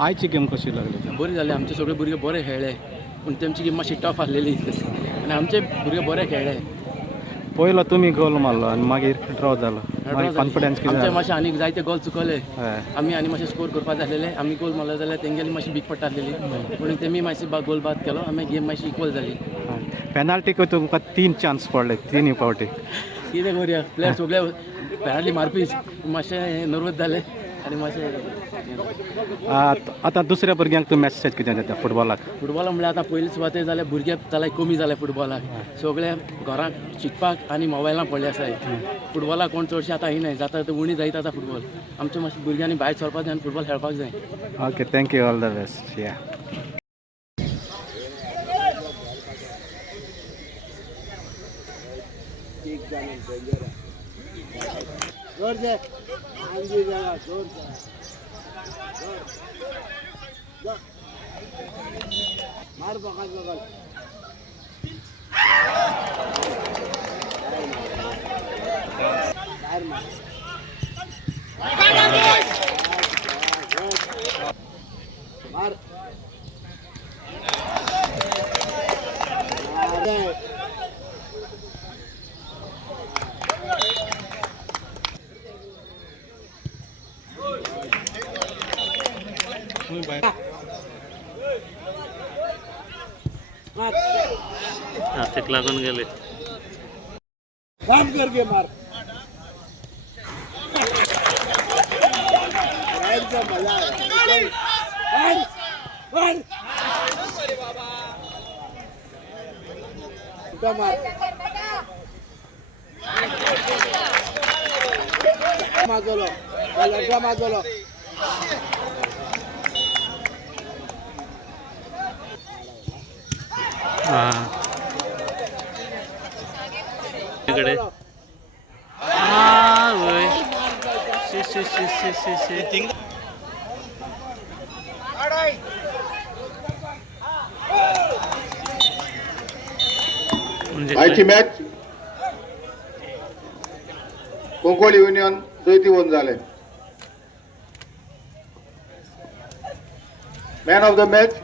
आयची गेम कशी लागली? बरी जाली. आमचे सगळे भुरगे बरे खेळले, पूण तेमची गेम मातशी टफ आसलेली आनी आमचे भुरगे बरे खेळले. पयलो तुमी गोल मारलो आनी मागीर ड्रॉ जालो. कॉन्फिडन्स कितें आमचे मातशे आनीक जायते गोल चुकले. आमी आनी मातशे स्कोर करपाक जाय आसलेले. आमी गोल मारलो जाल्यार तेंगेली मातशी बीक पडटा आसलेली, पूण तेमी मातशी गोल बाद केलो. आमी गेम मातशी इक्वल जाली. पेनाल्टीक तुमकां 3 चान्स पडले, 3 फावटी. कितें करुया, प्लेयर सगळे पेनाल्टी मारपीच मातशे नर्वस जाले आनी मातशे. आतां दुसऱ्या भुरग्यांक तूं मॅसेज कितें दिता फुटबॉलाक? फुटबॉलाक म्हणल्यार आतां पयलीं सुवातेर जाल्यार भुरगे जाल्यार कमी जाले फुटबॉलाक. सगळे घरांत शिकपाक आनी मोबायलाक पडले आसाय. फुटबॉलाक कोण चडशे आतां येयनाय, जाता तर उणी जायत आतां फुटबॉल. आमच्या मातशे भुरग्यांनी भायर सरपाक जाय आनी फुटबॉल खेळपाक जाय. Okay, thank you, all the best. या मार बघा बघा. मार हातीक लागून गेले. काम कर गे मार. मजा मागवलो मागवलो. इकडे आयची मॅच कोंकणी युनियन 2-1 जाले. Man of the match